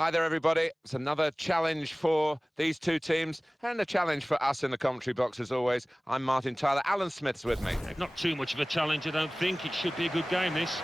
Hi there, everybody. It's another challenge for these two teams and a challenge for us in the commentary box, as always. I'm Martin Tyler. Alan Smith's with me. Not too much of a challenge, I don't think. It should be a good game, this.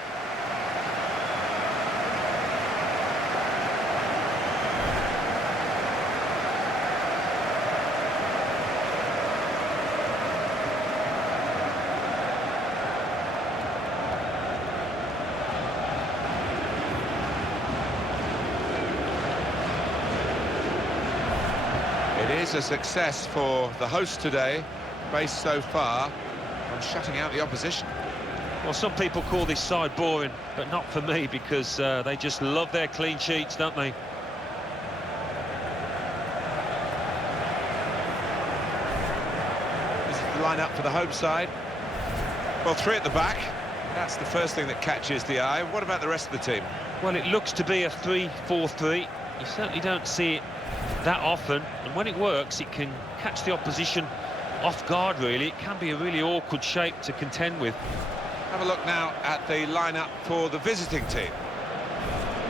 It is a success for the host today, based so far on shutting out the opposition. Well, some people call this side boring, but not for me, because they just love their clean sheets, don't they? This is the lineup for the home side. Well, three at the back. That's the first thing that catches the eye. What about the rest of the team? Well, it looks to be a 3-4-3. You certainly don't see it that often, and when it works, it can catch the opposition off guard, really. It can be a really awkward shape to contend with. Have a look now at the lineup for the visiting team.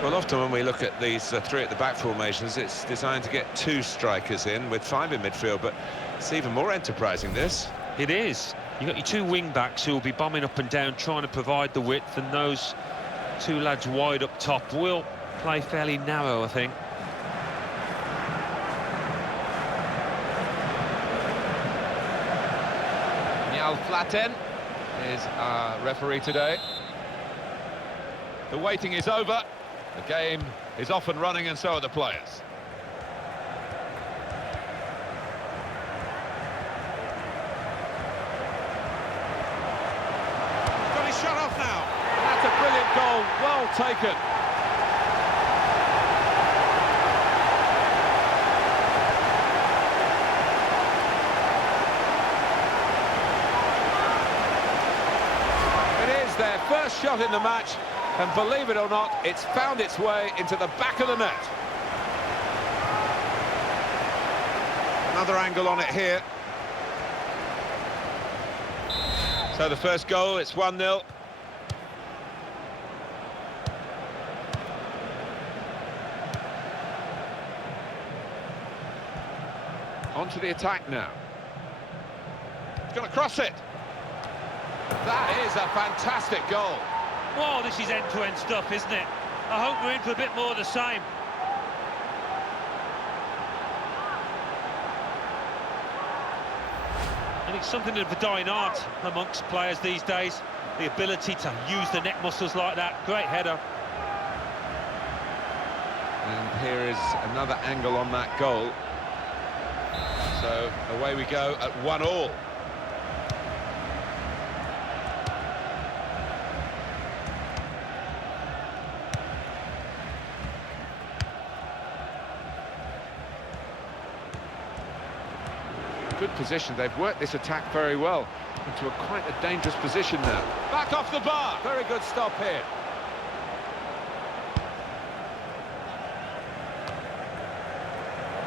Well, often when we look at these three at the back formations, it's designed to get two strikers in with five in midfield, but it's even more enterprising, this. It is. You've got your two wing-backs who will be bombing up and down, trying to provide the width, and those two lads wide up top will play fairly narrow, I think. Flaten is our referee today. The waiting is over. The game is off and running, and so are the players. Got his shot off now. That's a brilliant goal. Well taken. Their first shot in the match, and believe it or not, it's found its way into the back of the net. Another angle on it here. So the first goal, it's 1-0. On to the attack now. He's going to cross it. That is a fantastic goal. Well, this is end-to-end stuff, isn't it? I hope we're in for a bit more of the same. And it's something of a dying art amongst players these days, the ability to use the neck muscles like that. Great header. And here is another angle on that goal. So away we go at 1-1. Good position. They've worked this attack very well into quite a dangerous position now. Back off the bar. Very good stop here.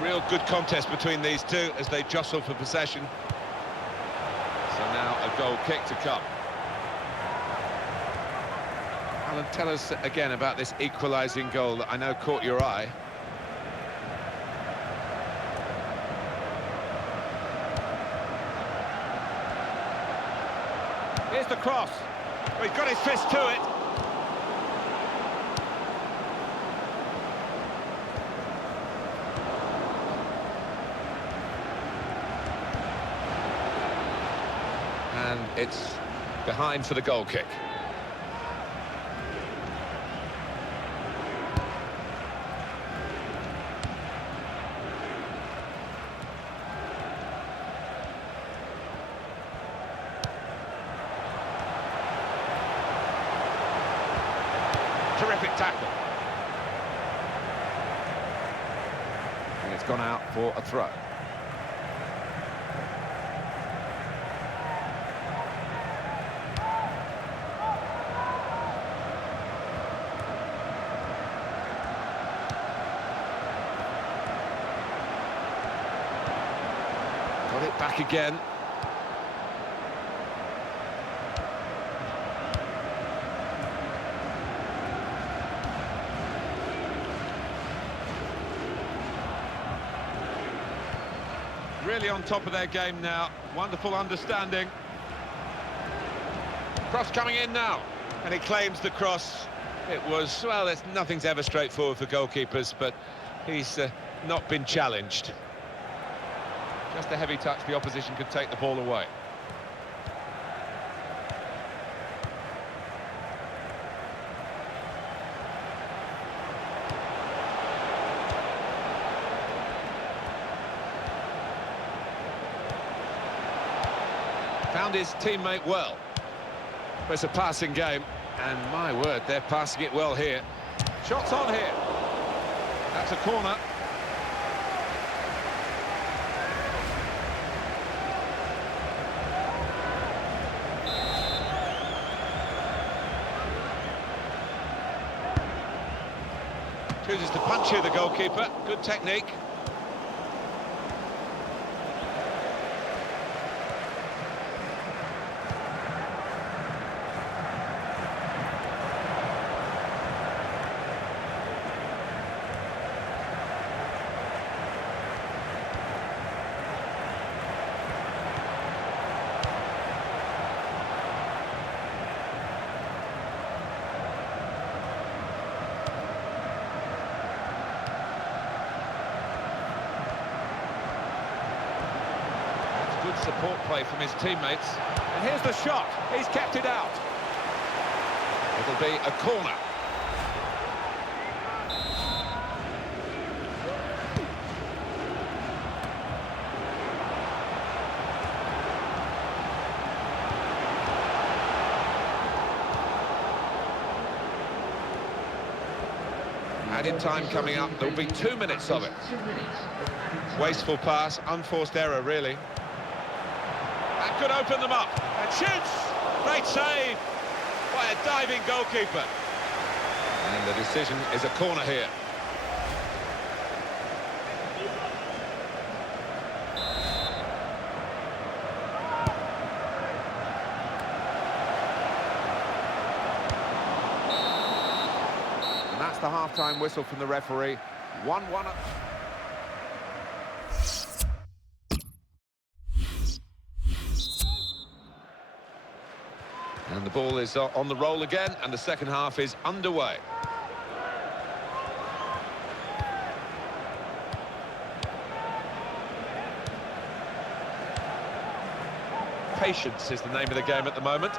Real good contest between these two as they jostle for possession. So now a goal kick to come. Alan, tell us again about this equalising goal that I know caught your eye. Here's the cross. Well, he's got his fist to it. And it's behind for the goal kick. Terrific tackle. And it's gone out for a throw. Got it back again. really on top of their game now. Wonderful understanding. Cross coming in now, and he claims the cross. It was, well, nothing's ever straightforward for goalkeepers, but he's not been challenged. Just a heavy touch, the opposition could take the ball away. Found his teammate well. It's a passing game, and my word, they're passing it well here. Shots on here. That's a corner. Chooses to punch here, the goalkeeper. Good technique. Good support play from his teammates. And here's the shot. He's kept it out. It'll be a corner. Added time coming up. There'll be 2 minutes of it. Wasteful pass, unforced error, really. That could open them up. And shoots! Great save by a diving goalkeeper. And the decision is a corner here. And that's the half-time whistle from the referee. 1-1. And the ball is on the roll again, and the second half is underway. Patience is the name of the game at the moment.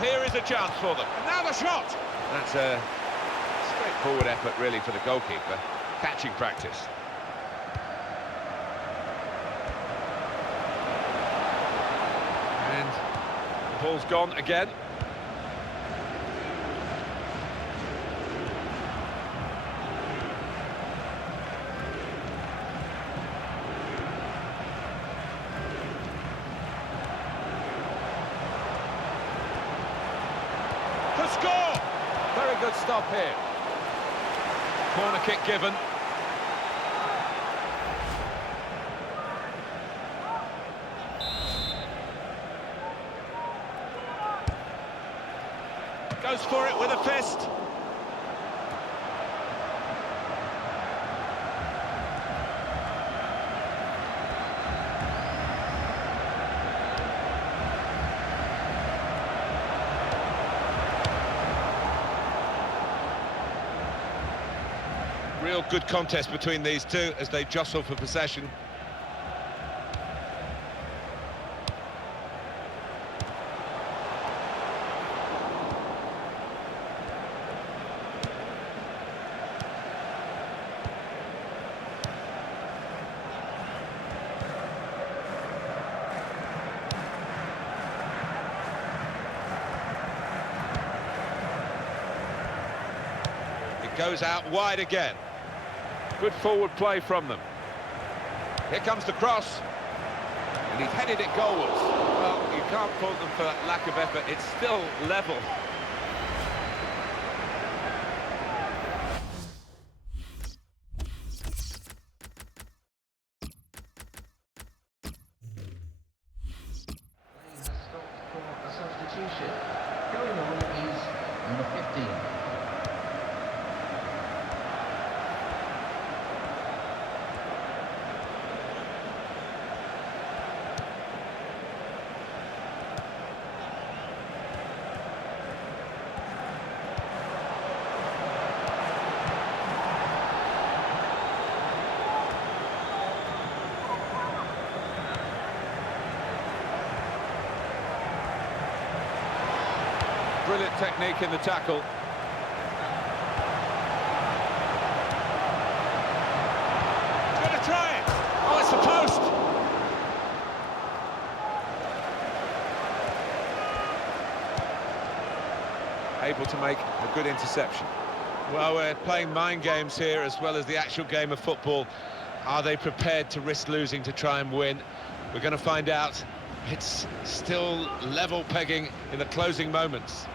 Here is a chance for them. And now the shot! That's a straightforward effort, really, for the goalkeeper. Catching practice. And the ball's gone again. Score! Very good stop here. Corner kick given. Goes for it with a fist. Real good contest between these two as they jostle for possession. It goes out wide again. Good forward play from them. Here comes the cross. And he's headed it goalwards. Well, you can't fault them for that lack of effort. It's still level. substitution. Going on is number 15. Brilliant technique in the tackle. He's going to try it. Oh, it's the post. Able to make a good interception. Well, we're playing mind games here as well as the actual game of football. Are they prepared to risk losing to try and win? We're going to find out. It's still level pegging in the closing moments.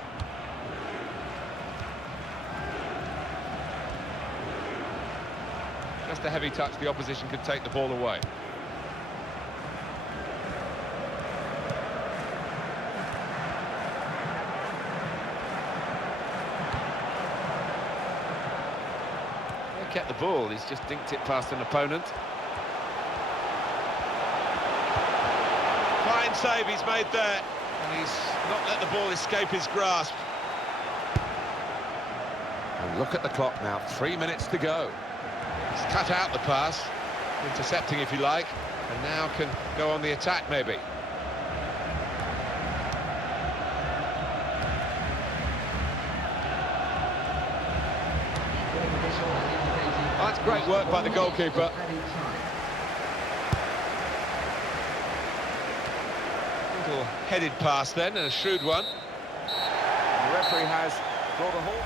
Just a heavy touch, the opposition could take the ball away. He kept the ball, he's just dinked it past an opponent. Fine save he's made there, and he's not let the ball escape his grasp. And look at the clock now, 3 minutes to go. He's cut out the pass, intercepting if you like, and now can go on the attack maybe. That's great work by the goalkeeper. Little headed pass then, and a shrewd one. And the referee has brought a halt.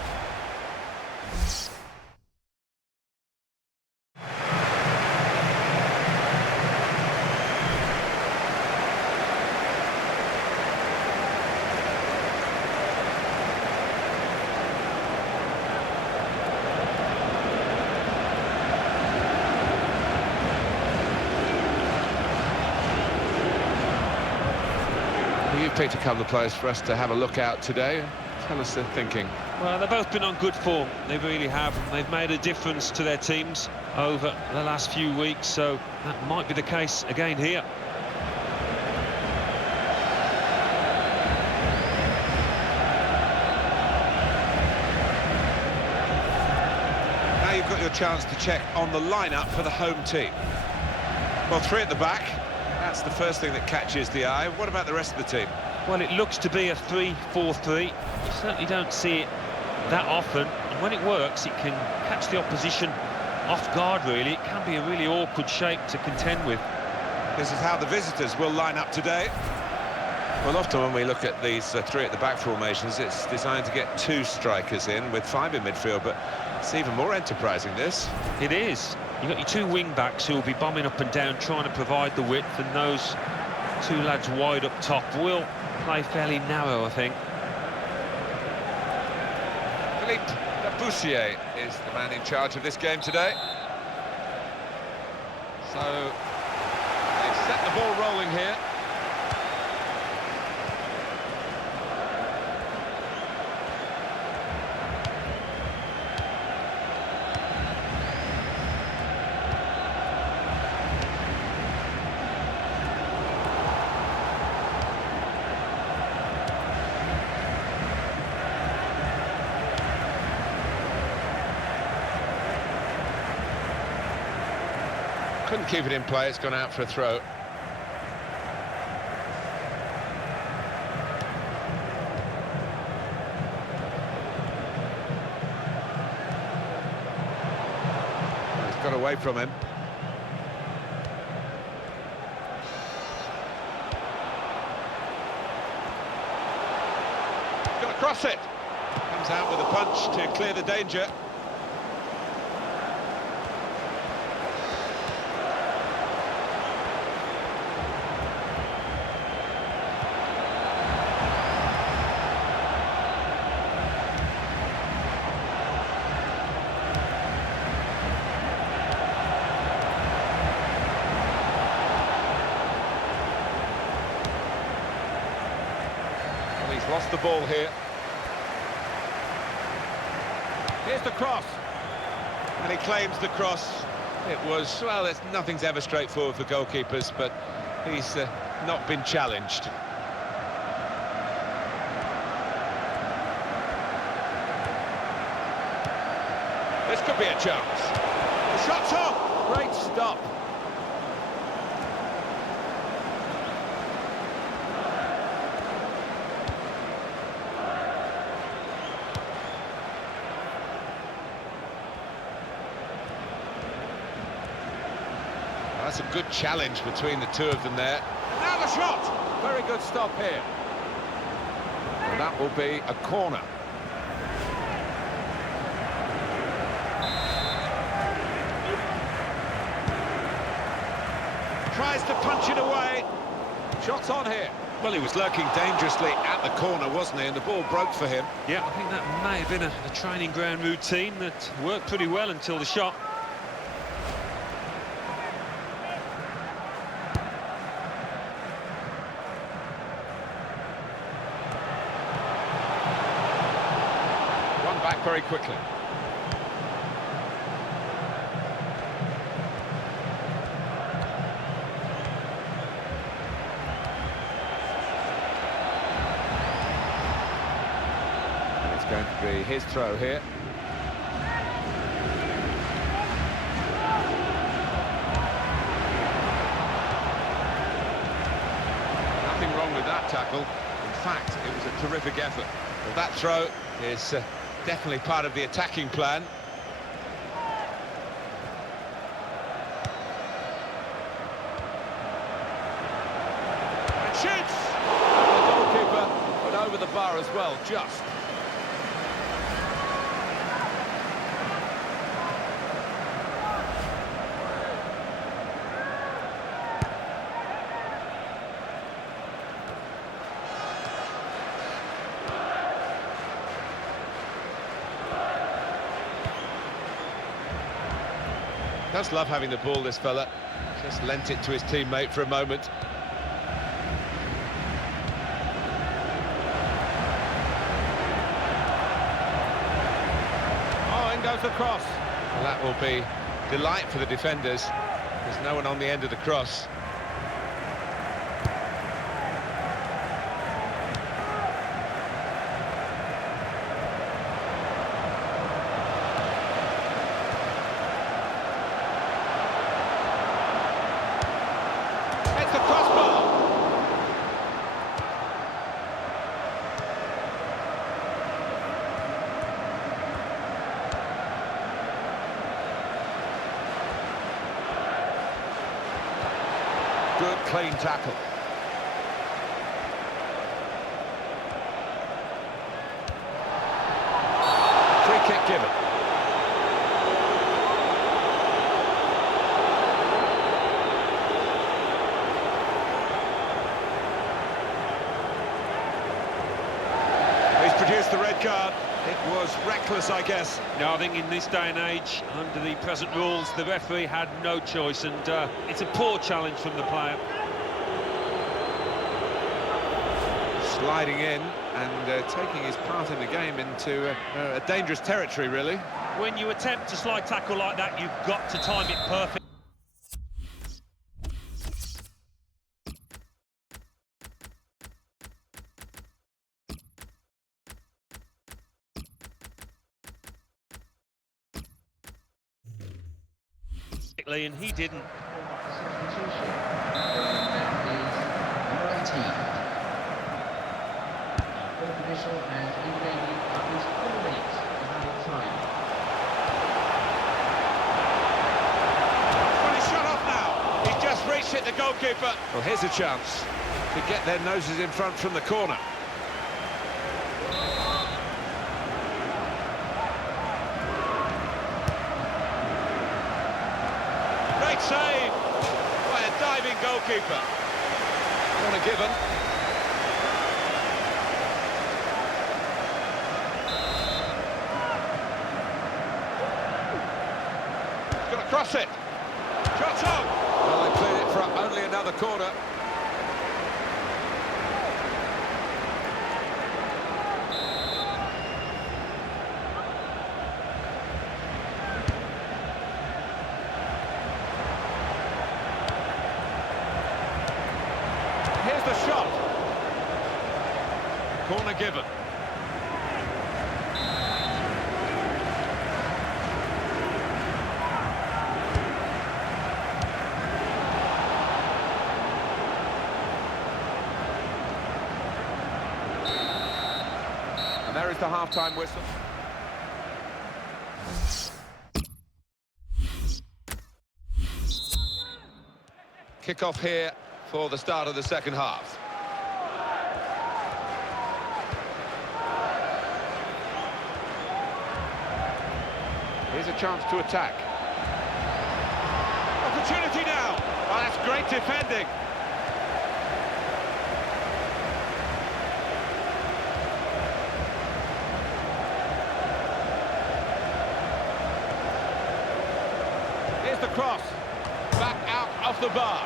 You've picked a couple of players for us to have a look at today. Tell us their thinking. Well, they've both been on good form. They really have. They've made a difference to their teams over the last few weeks, so that might be the case again here. Now you've got your chance to check on the lineup for the home team. Well, three at the back. That's the first thing that catches the eye. What about the rest of the team? Well, it looks to be a 3-4-3. You certainly don't see it that often, and when it works, it can catch the opposition off guard, really. It can be a really awkward shape to contend with. This is how the visitors will line up today. Well, often when we look at these three at the back formations, it's designed to get two strikers in with five in midfield, but it's even more enterprising, this. It is. You've got your two wing-backs who will be bombing up and down, trying to provide the width, and those two lads wide up top will play fairly narrow, I think. Philippe Boussier is the man in charge of this game today. So, they've set the ball rolling here. Couldn't keep it in play, it's gone out for a throw. It's got away from him. He's got to cross it. Comes out with a punch to clear the danger. Well, he's lost the ball here. Here's the cross. And he claims the cross. It was, well, nothing's ever straightforward for goalkeepers, but he's not been challenged. This could be a chance. The shot's on! Great stop. That's a good challenge between the two of them there. And now the shot! Very good stop here. And that will be a corner. Tries to punch it away. Shots on here. Well, he was lurking dangerously at the corner, wasn't he? And the ball broke for him. Yeah, I think that may have been a training ground routine that worked pretty well until the shot. Run back very quickly. Going to be his throw here. Nothing wrong with that tackle. In fact, it was a terrific effort. Well, that throw is definitely part of the attacking plan. And shoots! The goalkeeper went over the bar as well, just. Does love having the ball, this fella. Just lent it to his teammate for a moment. Oh, in goes the cross. Well, that will be delight for the defenders. There's no one on the end of the cross. It's the crossbar. Good, clean tackle. Free kick given. He's produced the red card. It was reckless, I guess. No, I think in this day and age, under the present rules, the referee had no choice, and it's a poor challenge from the player. Sliding in and taking his part in the game into a dangerous territory, really. When you attempt a slide tackle like that, you've got to time it perfectly. And he didn't. Substitution. That is number 18. Fourth official has indicated at least 4 minutes of added time. Well, he's shot off now. He's just reached it, the goalkeeper. Well, here's a chance to get their noses in front from the corner. Great save by a diving goalkeeper. Corner given. He's got to cross it. Shots on. Well, they cleared it for only another corner. Corner given. And there is the half-time whistle. Kick-off here for the start of the second half. Here's a chance to attack. Opportunity now. Oh, that's great defending. Here's the cross. Back out of the bar.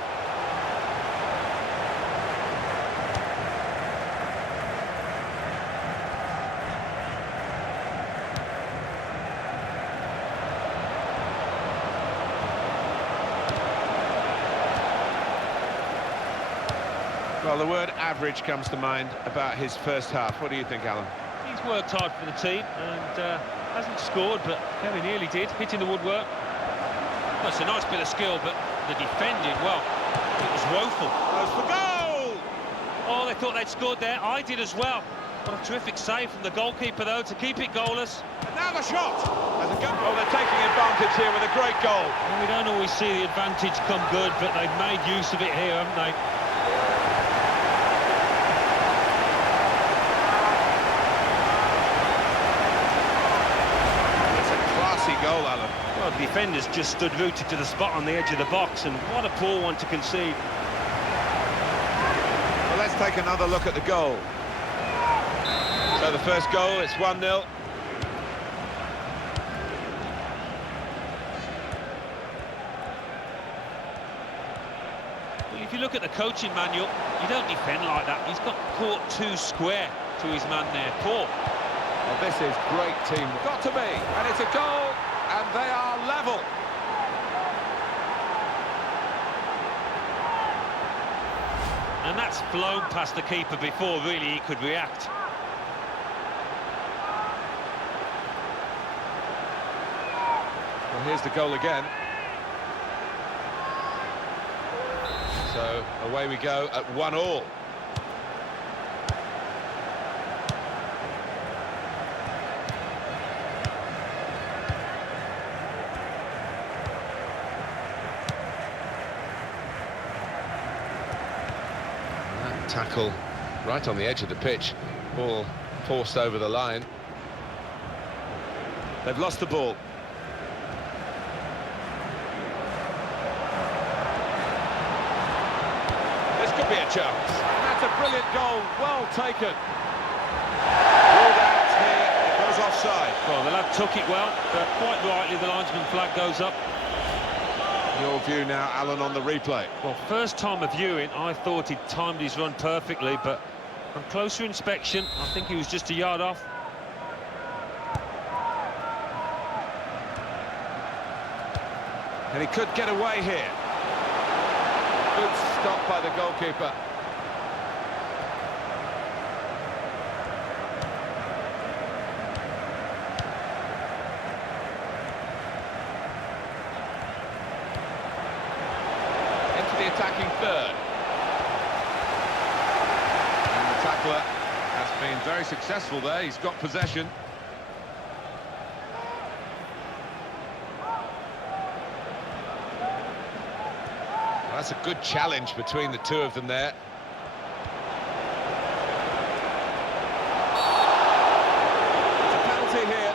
Well, the word average comes to mind about his first half. What do you think, Alan? He's worked hard for the team and hasn't scored, but very nearly did, hitting the woodwork. Well, it's a nice bit of skill, but the defending, well, it was woeful. Goes for goal! Oh, they thought they'd scored there. I did as well. What a terrific save from the goalkeeper, though, to keep it goalless. And now the shot! As a gun. Oh, they're taking advantage here with a great goal. Well, we don't always see the advantage come good, but they've made use of it here, haven't they? Goal, Alan. Well, the defenders just stood rooted to the spot on the edge of the box, and what a poor one to concede. Well, let's take another look at the goal. So the first goal, it's 1-0. Well, if you look at the coaching manual, you don't defend like that. He's got caught too square to his man there. Poor. Well, this is great teamwork. Got to be, and it's a goal, and they are level. And that's flown past the keeper before really he could react. Well, here's the goal again. So away we go at 1-1. Tackle right on the edge of the pitch, ball forced over the line. They've lost the ball. This could be a chance. That's a brilliant goal, well taken. Ruled out here, it goes offside. Well, the lad took it well, but quite rightly the linesman flag goes up. Your view now, Alan, on the replay. Well, first time of viewing, I thought he'd timed his run perfectly, but on closer inspection, I think he was just a yard off. And he could get away here. Good stop by the goalkeeper. Attacking third. And the tackler has been very successful there. He's got possession. Well, that's a good challenge between the two of them there. It's a penalty here.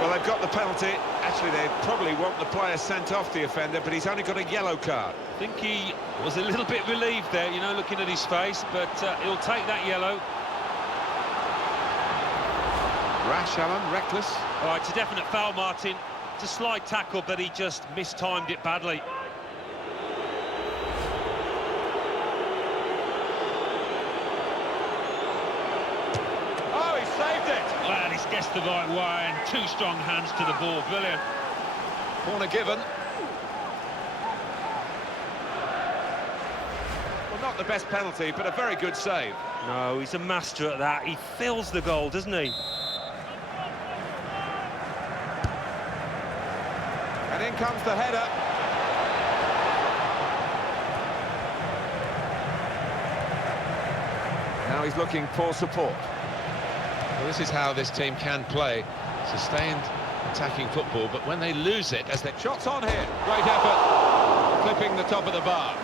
Well, they've got the penalty. Actually, they probably want the player sent off the offender, but he's only got a yellow card. I think he was a little bit relieved there, you know, looking at his face, but he'll take that yellow. Rash, Alan, reckless. All right, it's a definite foul, Martin. It's a slide tackle, but he just mistimed it badly. Oh, he saved it! Well, he's guessed the right way, and two strong hands to the ball. Brilliant. Corner given. not the best penalty, but a very good save. No, he's a master at that. He fills the goal, doesn't he? And in comes the header. Now he's looking for support. Well, this is how this team can play. Sustained attacking football, but when they lose it, as they... Shots on here. Great effort. Clipping the top of the bar.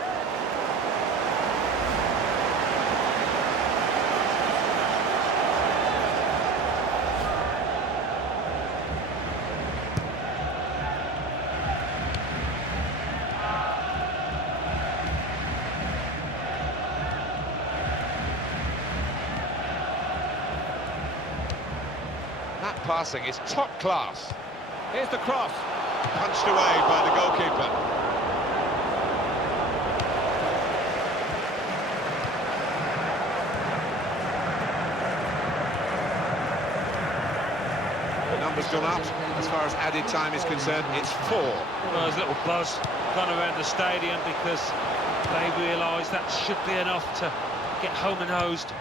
That passing is top class. Here's the cross. Punched away by the goalkeeper. The number's gone up. As far as added time is concerned, it's 4. Well, there's a little buzz gone around the stadium because they realise that should be enough to get home and hosed.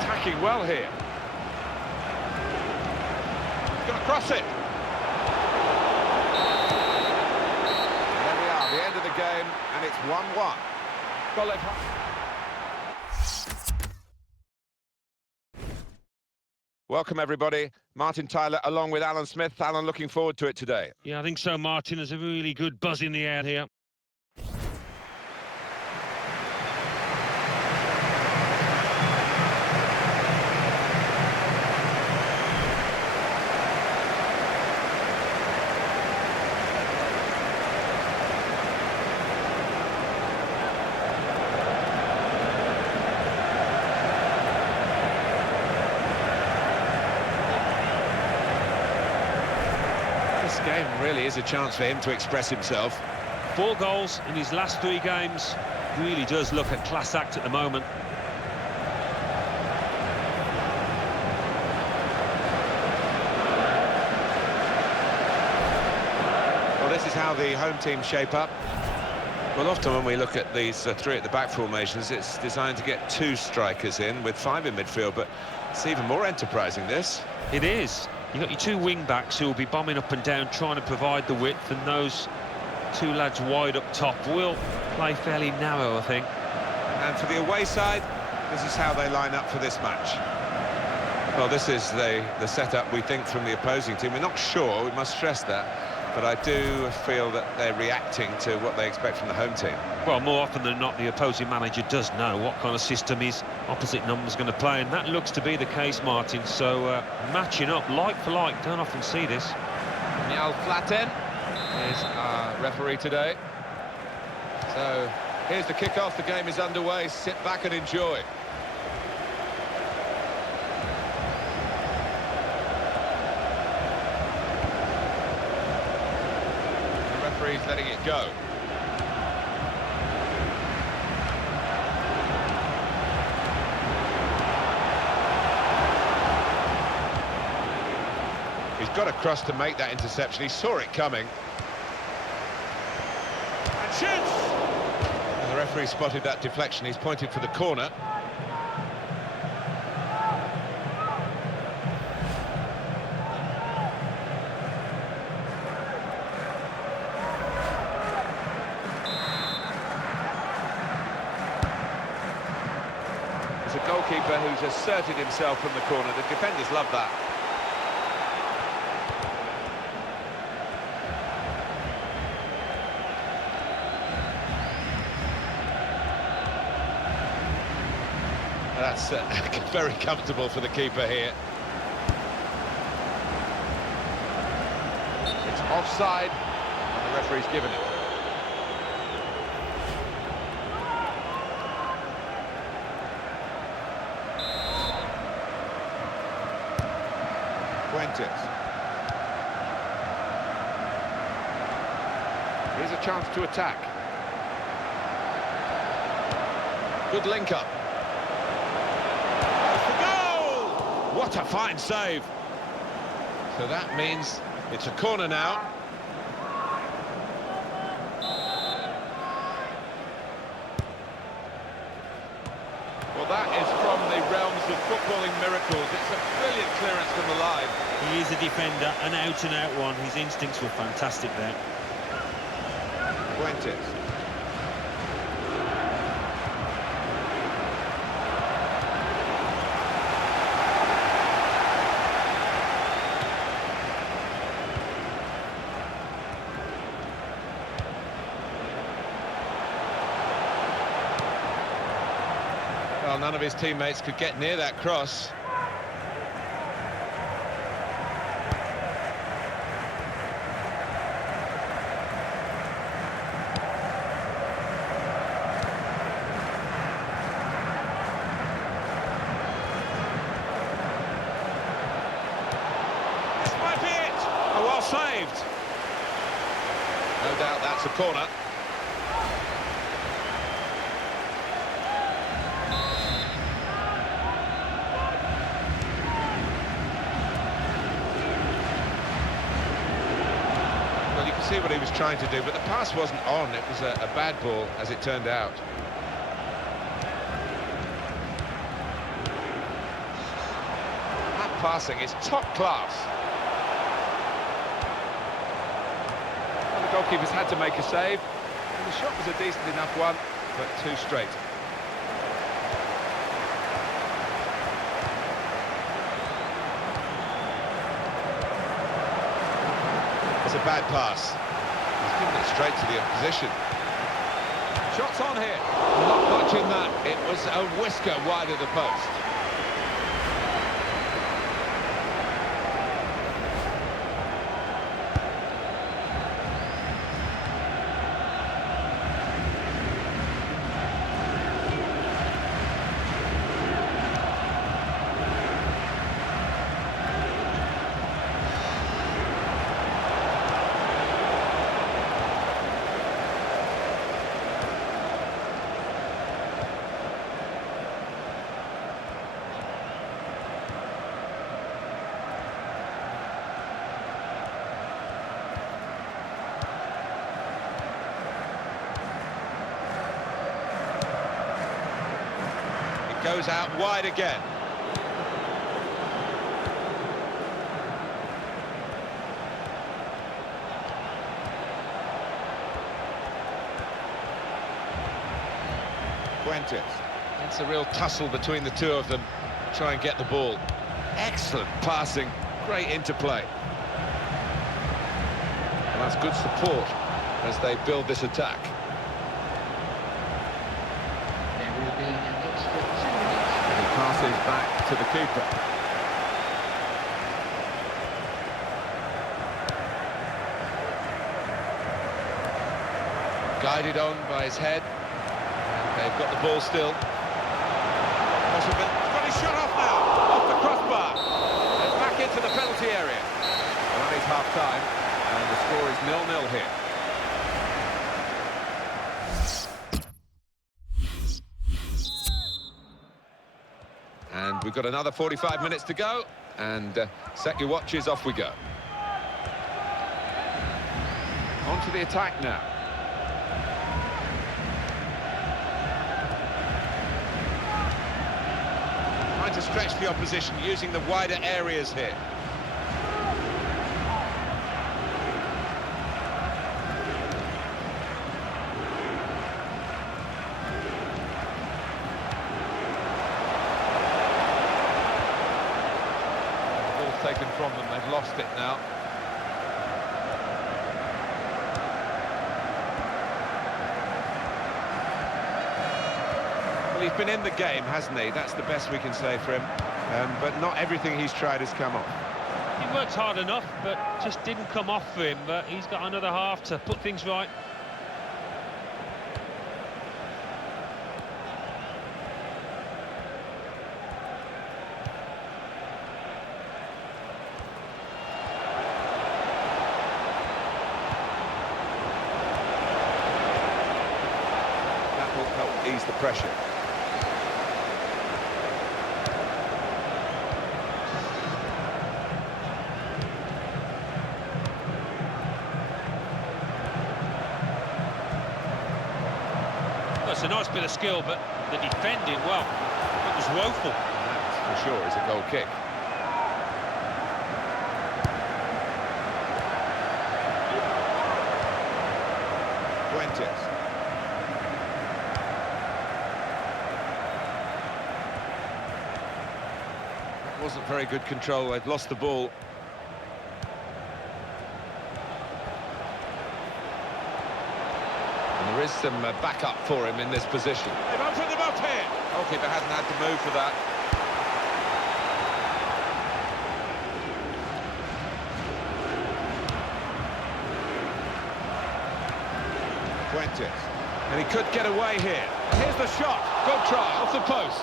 Attacking well here. He's going to cross it. There we are, the end of the game, and it's 1-1. Goal left. Welcome, everybody. Martin Tyler along with Alan Smith. Alan, looking forward to it today. Yeah, I think so, Martin. There's a really good buzz in the air here. This game really is a chance for him to express himself. 4 goals in his last 3 games. Really does look a class act at the moment. Well, this is how the home team shape up. Well, often when we look at these 3 at the back formations, it's designed to get 2 strikers in with 5 in midfield, but it's even more enterprising, this. It is. You've got your 2 wing-backs who will be bombing up and down, trying to provide the width, and those 2 lads wide up top will play fairly narrow, I think. And for the away side, this is how they line up for this match. Well, this is the setup, we think, from the opposing team. We're not sure, we must stress that, but I do feel that they're reacting to what they expect from the home team. Well, more often than not, the opposing manager does know what kind of system his opposite number's going to play, and that looks to be the case, Martin. So, matching up like for like, don't often see this. Niall Flaten is our referee today. So, here's the kick-off. The game is underway. Sit back and enjoy. The referee's letting it go. He's got across to make that interception. He saw it coming. And shoots! And the referee spotted that deflection. He's pointed for the corner. It's a goalkeeper who's asserted himself from the corner. The defenders love that. That's very comfortable for the keeper here. It's offside, and the referee's given it. Fuentes. Here's a chance to attack. Good link-up. What a fine save. So that means it's a corner now. Well, that is from the realms of footballing miracles. It's a brilliant clearance from the line. He is a defender, an out-and-out one. His instincts were fantastic there. Fuentes. Well, none of his teammates could get near that cross. This might be it. Oh, well saved. No doubt that's a corner. See what he was trying to do, but the pass wasn't on. It was a bad ball, as it turned out. That passing is top class. Well, the goalkeeper's had to make a save. And the shot was a decent enough one, but too straight. It's a bad pass. He's given it straight to the opposition. Shots on here. Not much in that. It was a whisker wide of the post. Goes out wide again. Fuentes. It's a real tussle between the two of them. Try and get the ball. Excellent passing. Great interplay. And that's good support as they build this attack. There will be an extra 2 minutes. And he passes back to the keeper. Guided on by his head. And they've got the ball still. Possible. He's got his shot off now. Off the crossbar. And back into the penalty area. Well, that is half-time. And the score is 0-0 here. And we've got another 45 minutes to go. And set your watches, off we go. On to the attack now. Trying to stretch the opposition, using the wider areas here. Taken from them, they've lost it now. Well, he's been in the game, hasn't he? That's the best we can say for him. But not everything he's tried has come off. He worked hard enough, but just didn't come off for him. But he's got another half to put things right. That will help ease the pressure. a nice bit of skill, but the defending, well, it was woeful. That, for sure, is a goal kick. Fuentes. That wasn't very good control. They've lost the ball. And there is some backup for him in this position. They've opened them up here. Goalkeeper hasn't had to move for that. Fuentes. And he could get away here. Here's the shot. Good try. Off the post.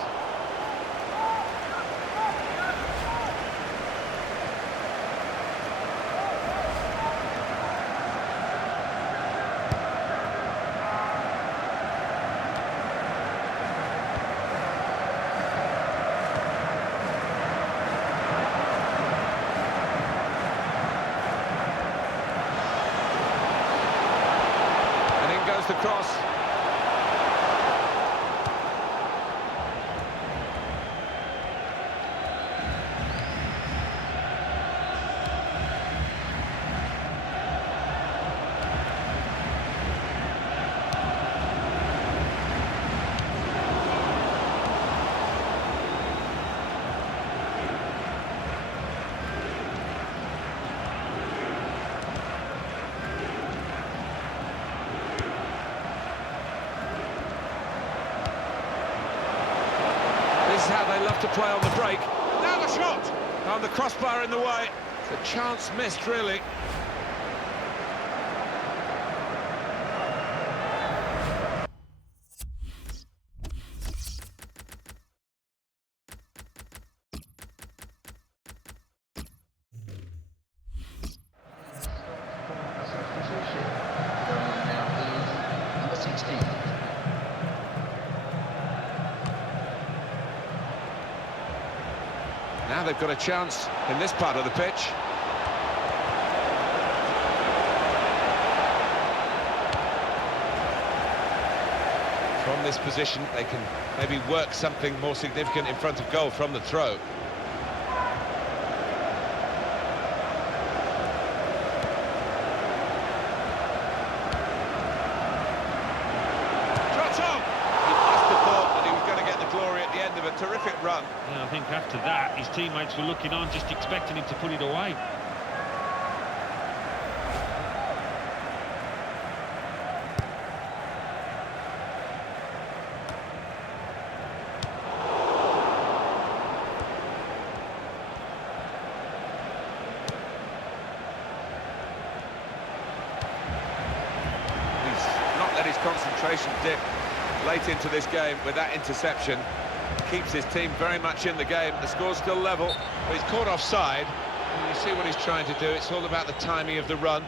The cross. This is how they love to play on the break. Now the shot! And the crossbar in the way. It's a chance missed, really. Substitution. Going on now is number 16. Now they've got a chance in this part of the pitch. From this position, they can maybe work something more significant in front of goal from the throw. Terrific run. Yeah, I think after that, his teammates were looking on, just expecting him to put it away. He's not let his concentration dip late into this game with that interception. Keeps his team very much in the game. The score's still level. But he's caught offside. And you see what he's trying to do. It's all about the timing of the run.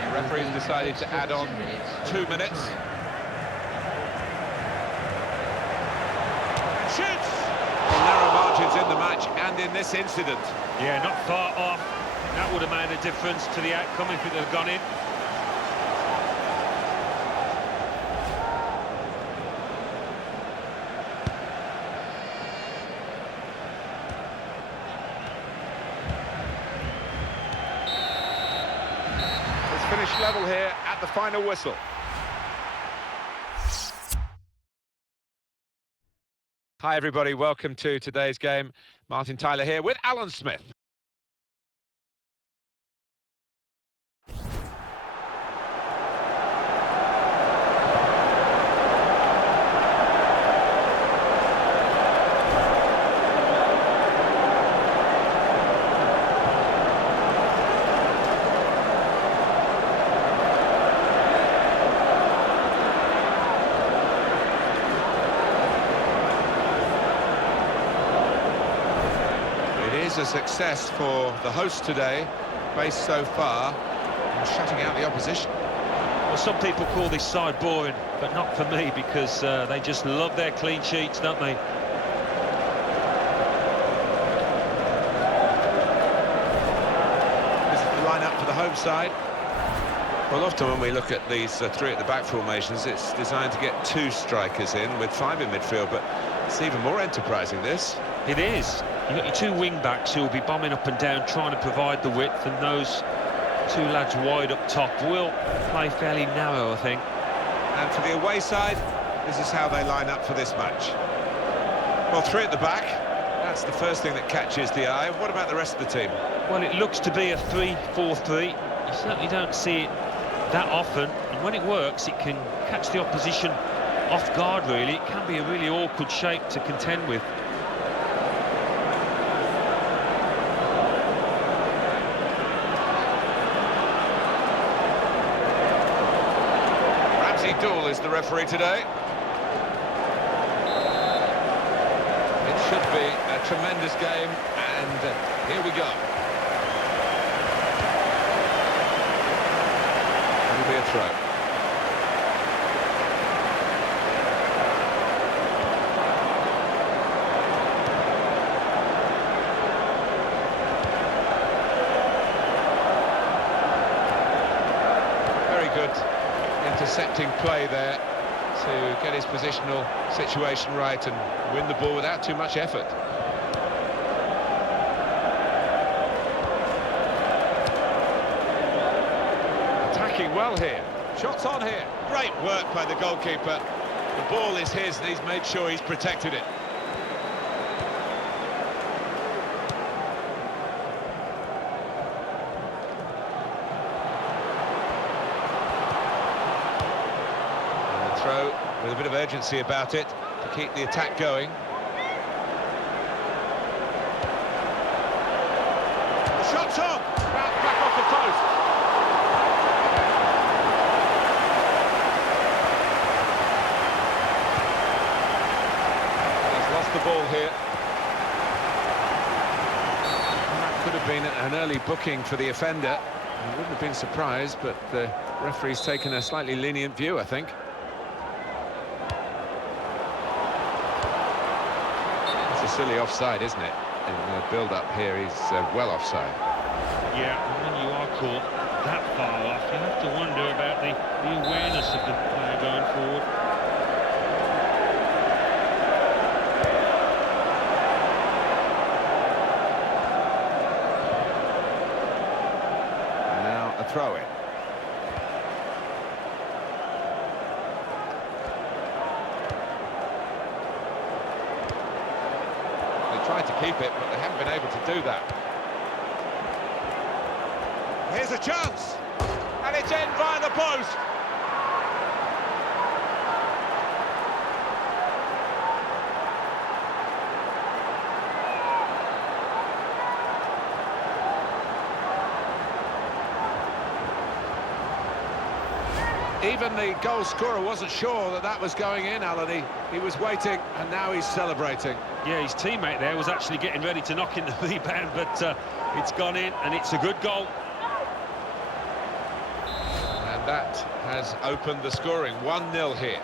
The referee's decided to add on 2 minutes. Shoots! Narrow margins in the match and in this incident. Yeah, not far off. That would have made a difference to the outcome if it had gone in. It's finished level here at the final whistle. Hi everybody, welcome to today's game. Martin Tyler here with Alan Smith. A success for the host today, based so far on shutting out the opposition. Well, some people call this side boring, but not for me, because they just love their clean sheets, don't they? line up for the home side. Well, often when we look at these three at the back formations, it's designed to get two strikers in with five in midfield, but it's even more enterprising, this. It is. You've got your two wing-backs who will be bombing up and down, trying to provide the width, and those two lads wide up top will play fairly narrow, I think. And for the away side, this is how they line up for this match. Well, three at the back, that's the first thing that catches the eye. What about the rest of the team? Well, it looks to be a 3-4-3. You certainly don't see it that often, and when it works, it can catch the opposition off guard, really. It can be a really awkward shape to contend with. Duel is the referee today. It should be a tremendous game, and here we go. It'll be a throw. Very good intercepting play there to get his positional situation right and win the ball without too much effort. Attacking well here. Shots on here. Great work by the goalkeeper. The ball is his and he's made sure he's protected it. Throw with a bit of urgency about it to keep the attack going. The shot's on! Back off the post. He's lost the ball here. And that could have been an early booking for the offender. I wouldn't have been surprised, but the referee's taken a slightly lenient view, I think. Silly offside, isn't it? In the build-up here, he's well offside. Yeah, and when you are caught that far off, you have to wonder about the awareness of the player going forward. And now a throw-in. Tried to keep it, but they haven't been able to do that. Here's a chance, and it's in via the post. Even the goal scorer wasn't sure that that was going in, Alan. He was waiting, and now he's celebrating. Yeah, his teammate there was actually getting ready to knock in the rebound, but it's gone in, and it's a good goal. And that has opened the scoring. 1-0 here.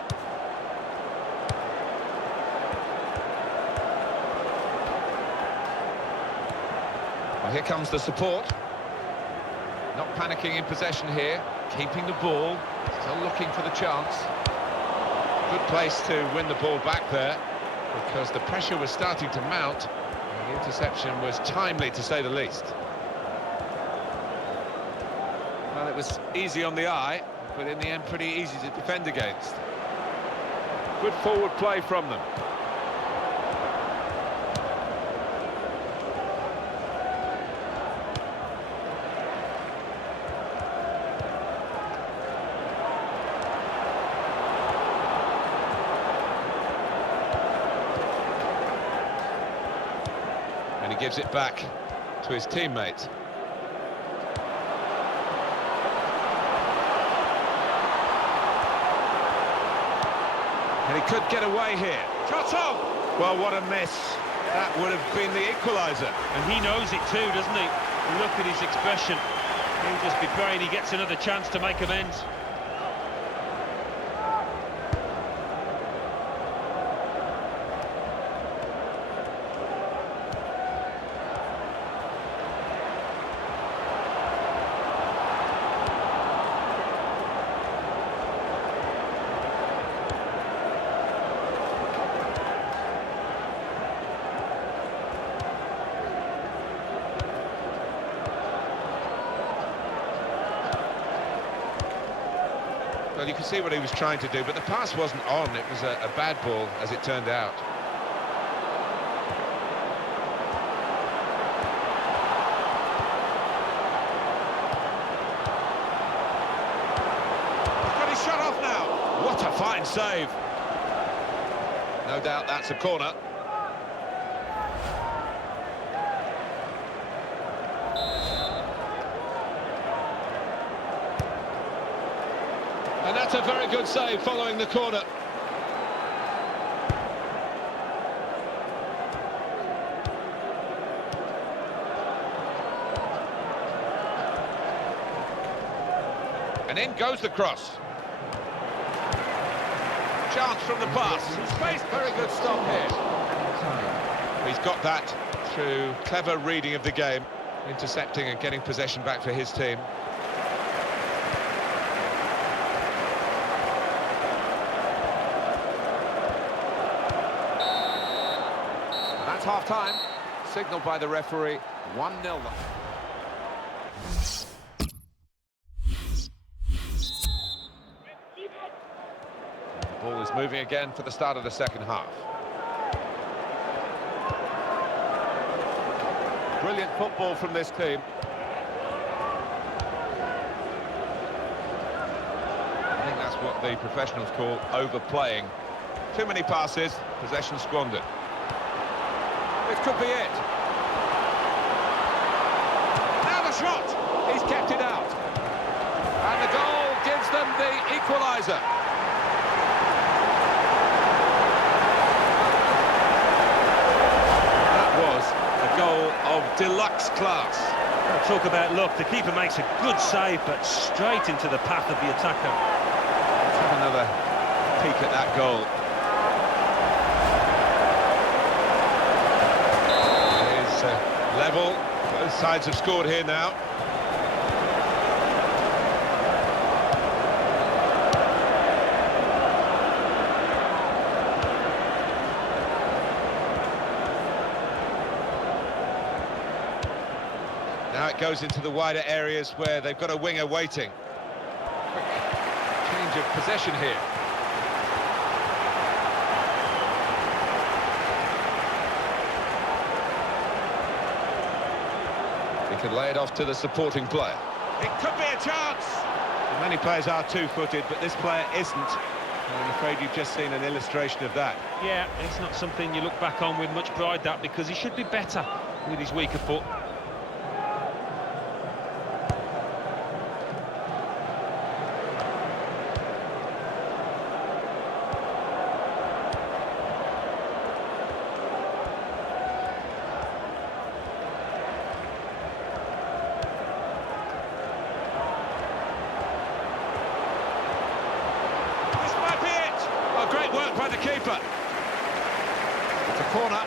Well, here comes the support. Not panicking in possession here. Keeping the ball. Still looking for the chance. Good place to win the ball back there, because the pressure was starting to mount. And the interception was timely, to say the least. Well, it was easy on the eye, but in the end pretty easy to defend against. Good forward play from them. And he gives it back to his teammate. And he could get away here. Shot on! Well, what a miss. That would have been the equaliser. And he knows it too, doesn't he? Look at his expression. He'll just be praying he gets another chance to make amends. Well, you can see what he was trying to do, but the pass wasn't on. It was a bad ball, as it turned out. He's got his shot off now. What a fine save. No doubt that's a corner. And that's a very good save following the corner. And in goes the cross. Chance from the pass. Space, very good stop here. He's got that through clever reading of the game, intercepting and getting possession back for his team. That's half-time, signalled by the referee, 1-0. The ball is moving again for the start of the second half. Brilliant football from this team. I think that's what the professionals call overplaying. Too many passes, possession squandered. This could be it. Now the shot! He's kept it out. And the goal gives them the equaliser. That was a goal of deluxe class. Talk about luck. The keeper makes a good save, but straight into the path of the attacker. Let's have another peek at that goal. Level, both sides have scored here now. Now it goes into the wider areas where they've got a winger waiting. Quick change of possession here. Can lay it off to the supporting player. It could be a chance! Many players are two-footed, but this player isn't. I'm afraid you've just seen an illustration of that. Yeah, it's not something you look back on with much pride, that, because he should be better with his weaker foot. Great work by the keeper. It's a corner.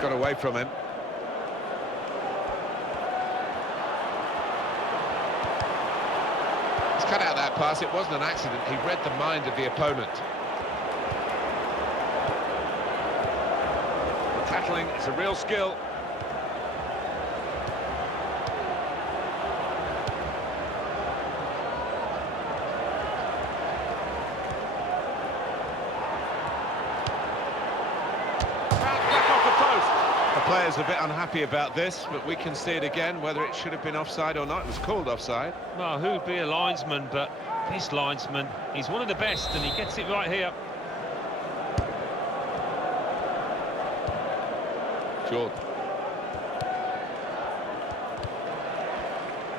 Got away from him. He's cut out that pass. It wasn't an accident. He read the mind of the opponent. The tackling is a real skill. Players a bit unhappy about this, but we can see it again, whether it should have been offside or not. It was called offside. Well, who'd be a linesman, but this linesman, he's one of the best, and he gets it right here. Jordan.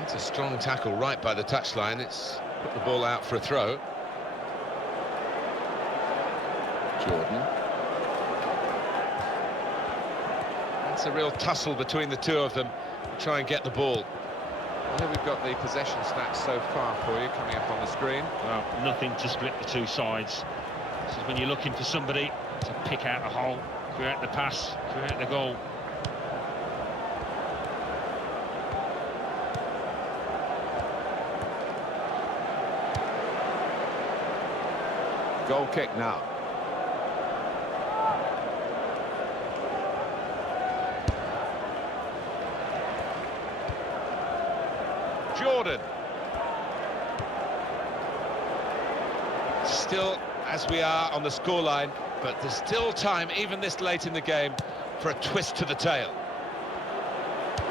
It's a strong tackle right by the touchline. It's put the ball out for a throw. Jordan. It's a real tussle between the two of them to try and get the ball. Well, here we've got the possession stats so far for you coming up on the screen. Well, nothing to split the two sides. This is when you're looking for somebody to pick out a hole, create the pass, create the goal. Goal kick now. Jordan. Still, as we are on the scoreline, but there's still time, even this late in the game, for a twist to the tail.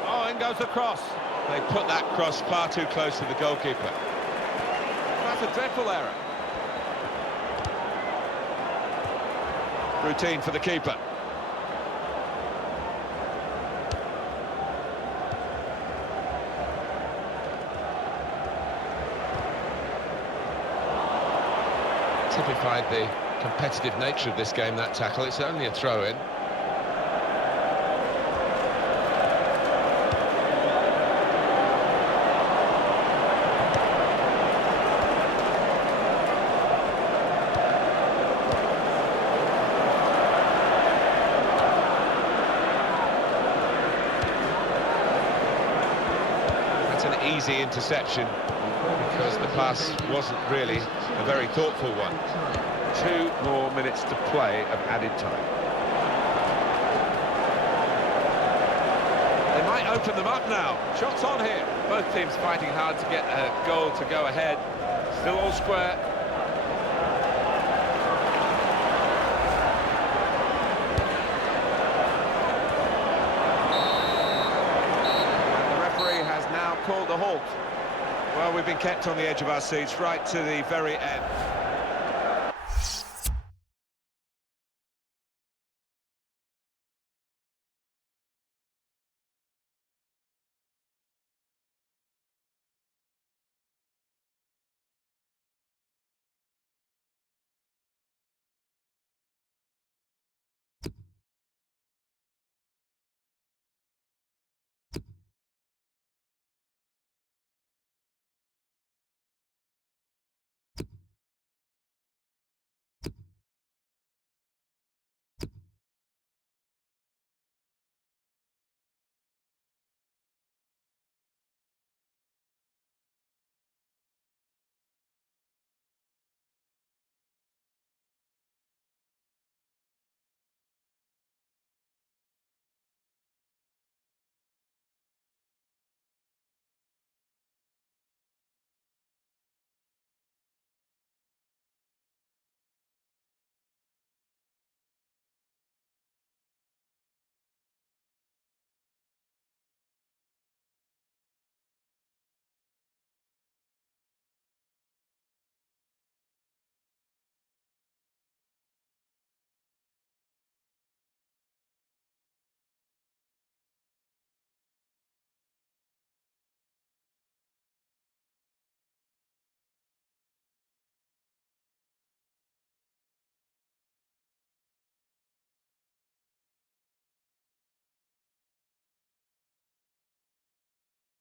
Oh, in goes the cross. They put that cross far too close to the goalkeeper. That's a dreadful error. Routine for the keeper. Typified the competitive nature of this game, that tackle. It's only a throw-in. That's an easy interception, because the pass wasn't really a very thoughtful one. 2 more minutes to play of added time. They might open them up now. Shots on here. Both teams fighting hard to get a goal to go ahead. Still all square. And the referee has now called a halt. Well, we've been kept on the edge of our seats right to the very end.